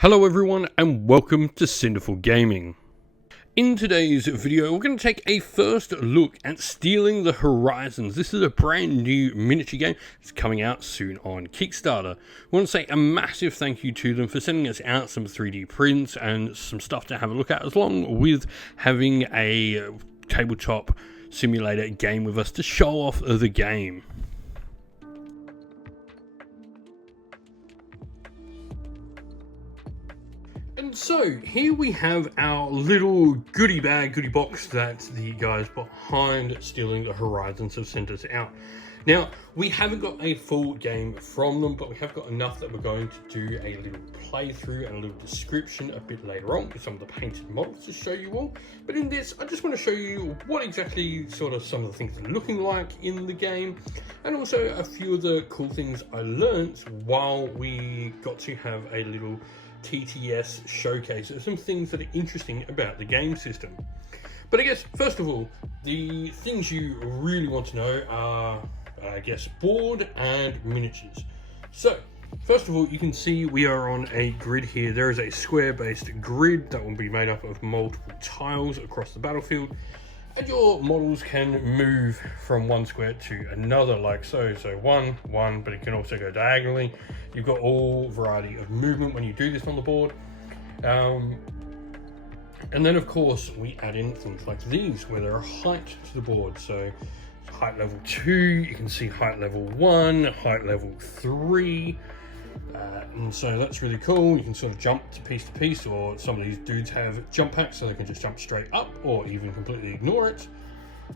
Hello everyone and welcome to Cinderful Gaming. In today's video we're going to take a first look at Stealing the Horizons. This is a brand new miniature game. It's coming out soon on Kickstarter. I want to say a massive thank you to them for sending us out some 3D prints and some stuff to have a look at, along with having a tabletop simulator game with us to show off the game. And so here we have our little goodie box that the guys behind Stealing the Horizons have sent us out. Now, we haven't got a full game from them, but we have got enough that we're going to do a little playthrough and a little description a bit later on with some of the painted models to show you all. But in this, I just want to show you what exactly sort of some of the things are looking like in the game, and also a few of the cool things I learnt while we got to have a little TTS showcase of some things that are interesting about the game system. But I guess first of all, the things you really want to know are, I guess, board and miniatures. So first of all, you can see we are on a grid here. There is a square based grid that will be made up of multiple tiles across the battlefield, and your models can move from one square to another like so. So one, but it can also go diagonally. You've got all variety of movement when you do this on the board. And then of course we add in things like these where there are height to the board. So height level 2, you can see height level 1, height level 3. And so that's really cool. You can sort of jump to piece, or some of these dudes have jump packs so they can just jump straight up or even completely ignore it.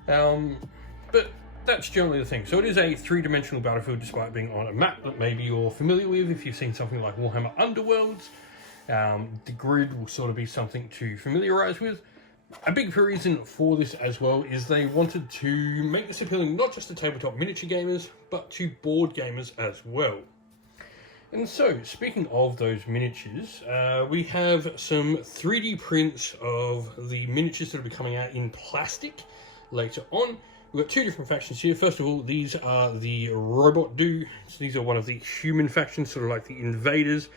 But that's generally the thing. So it is a three-dimensional battlefield despite being on a map that maybe you're familiar with if you've seen something like Warhammer Underworlds. The grid will sort of be something to familiarize with. A big reason for this as well is they wanted to make this appealing not just to tabletop miniature gamers, but to board gamers as well. And so, speaking of those miniatures, we have some 3D prints of the miniatures that will be coming out in plastic later on. We've got two different factions here. First of all, these are the robot dudes. These are one of the human factions, sort of like the invaders.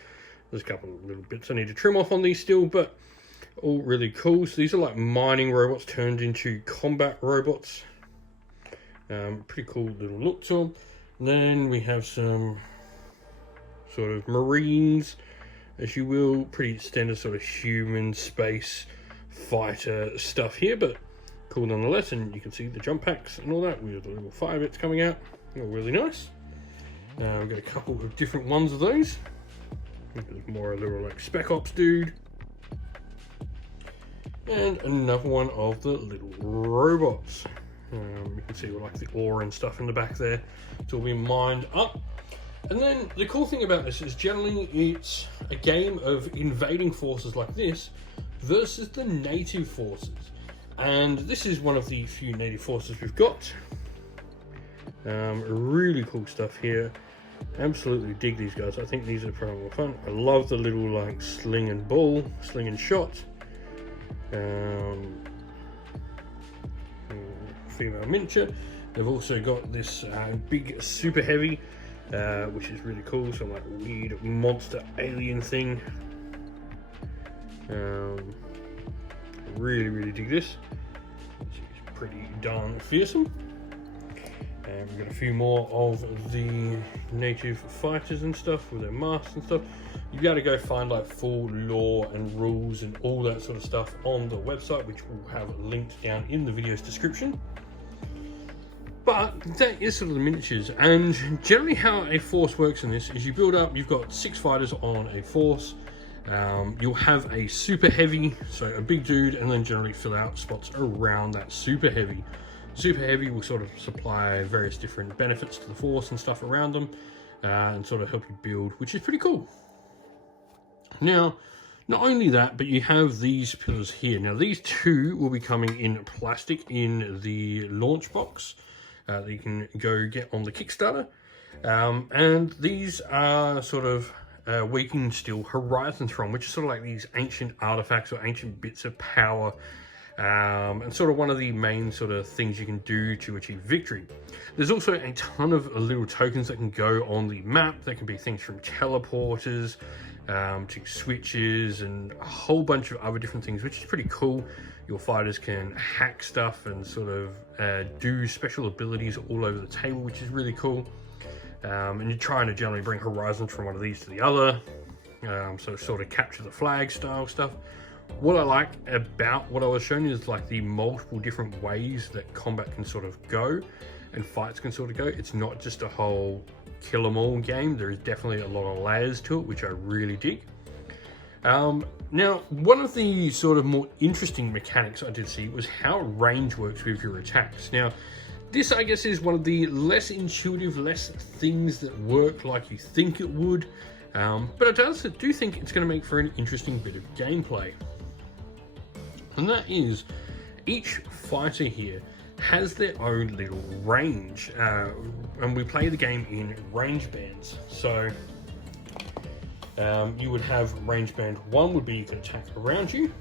There's a couple of little bits I need to trim off on these still, but all really cool. So these are like mining robots turned into combat robots. Pretty cool little look to them. And then we have some sort of marines, as you will, pretty standard sort of human space fighter stuff here, but cool nonetheless. And you can see the jump packs and all that with the little fire bits coming out, all really nice. We've got a couple of different ones of those. There's more a little like Spec Ops dude, and another one of the little robots. You can see like the ore and stuff in the back there. It's all being mined up. And then the cool thing about this is generally it's a game of invading forces like this versus the native forces. And this is one of the few native forces we've got. Really cool stuff here. Absolutely dig these guys. I think these are probably more fun. I love the little like sling and shot. Female miniature. They've also got this big super heavy, which is really cool. Some like weird monster alien thing. Really dig this. It's pretty darn fearsome. And we've got a few more of the native fighters and stuff with their masks and stuff. You've got to go find like full lore and rules and all that sort of stuff on the website, which we'll have linked down in the video's description. But that is sort of the miniatures, and generally how a force works in this is you build up, you've got 6 fighters on a force. You'll have a super heavy, so a big dude, and then generally fill out spots around that super heavy. Super heavy will sort of supply various different benefits to the force and stuff around them, and sort of help you build, which is pretty cool. Now, not only that, but you have these pillars here. Now these two will be coming in plastic in the launch box that you can go get on the Kickstarter. And these are sort of we can steal horizons from, which is sort of like these ancient artifacts or ancient bits of power, and sort of one of the main sort of things you can do to achieve victory. There's also a ton of little tokens that can go on the map. That can be things from teleporters, to switches and a whole bunch of other different things, which is pretty cool. Your fighters can hack stuff and sort of do special abilities all over the table, which is really cool. And you're trying to generally bring horizons from one of these to the other, so sort of capture the flag style stuff. What I like about what I was showing is like the multiple different ways that combat can sort of go and fights can sort of go. It's not just a whole kill 'em all game. There is definitely a lot of layers to it, which I really dig. Now, one of the sort of more interesting mechanics I did see was how range works with your attacks. Now, this, I guess, is one of the less intuitive, less things that work like you think it would, but I do think it's going to make for an interesting bit of gameplay. And that is, each fighter here has their own little range, and we play the game in range bands. So you would have range band 1 would be you can attack around you.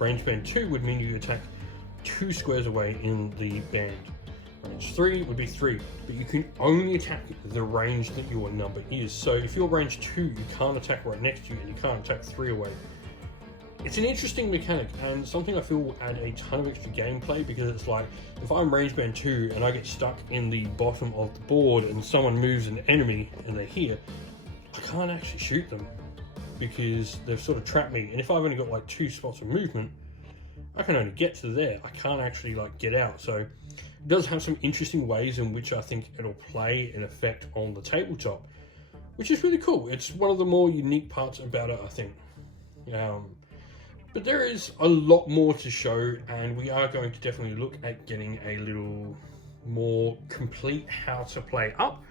Range band 2 would mean you attack 2 squares away in the band. Range 3 would be 3, but you can only attack the range that your number is. So if you're range 2, you can't attack right next to you, and you can't attack 3 away. It's an interesting mechanic, and something I feel will add a ton of extra gameplay, because it's like, if I'm range band 2 and I get stuck in the bottom of the board and someone moves an enemy and they're here, I can't actually shoot them because they've sort of trapped me. And if I've only got like 2 spots of movement, I can only get to there. I can't actually like get out. So it does have some interesting ways in which I think it'll play an effect on the tabletop, which is really cool. It's one of the more unique parts about it, I think. But there is a lot more to show, and we are going to definitely look at getting a little more complete how to play up.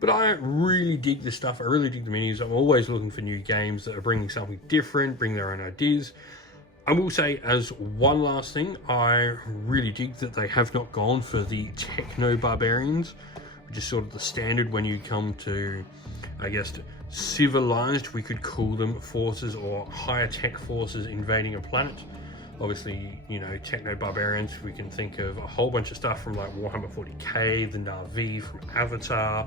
But I really dig this stuff. I really dig the minis. I'm always looking for new games that are bringing something different, bring their own ideas. I will say, as one last thing, I really dig that they have not gone for the techno barbarians, which is sort of the standard when you come to, I guess, civilized, we could call them, forces or higher tech forces invading a planet. Obviously, you know, techno barbarians, we can think of a whole bunch of stuff from like Warhammer 40k, the Na'vi from Avatar,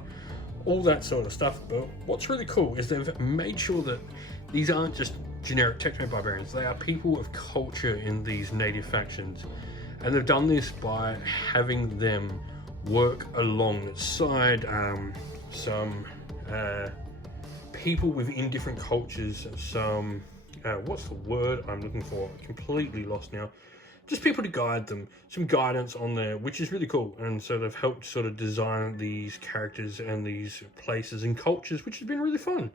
all that sort of stuff. But what's really cool is they've made sure that these aren't just generic techno barbarians. They are people of culture in these native factions, and they've done this by having them work alongside some people within different cultures, some what's the word I'm looking for? Completely lost now. Just people to guide them, some guidance on there, which is really cool. And so they've helped sort of design these characters and these places and cultures, which has been really fun.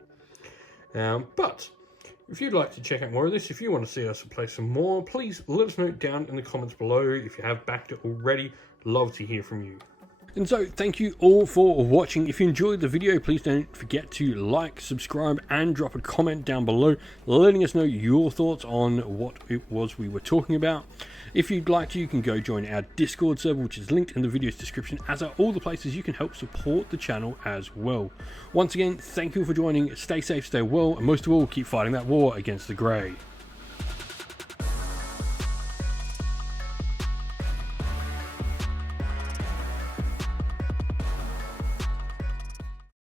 But if you'd like to check out more of this, if you want to see us play some more, please let us know down in the comments below. If you have backed it already, love to hear from you. And so, thank you all for watching. If you enjoyed the video, please don't forget to like, subscribe, and drop a comment down below, letting us know your thoughts on what it was we were talking about. If you'd like to, you can go join our Discord server, which is linked in the video's description, as are all the places you can help support the channel as well. Once again, thank you for joining. Stay safe, stay well, and most of all, keep fighting that war against the grey.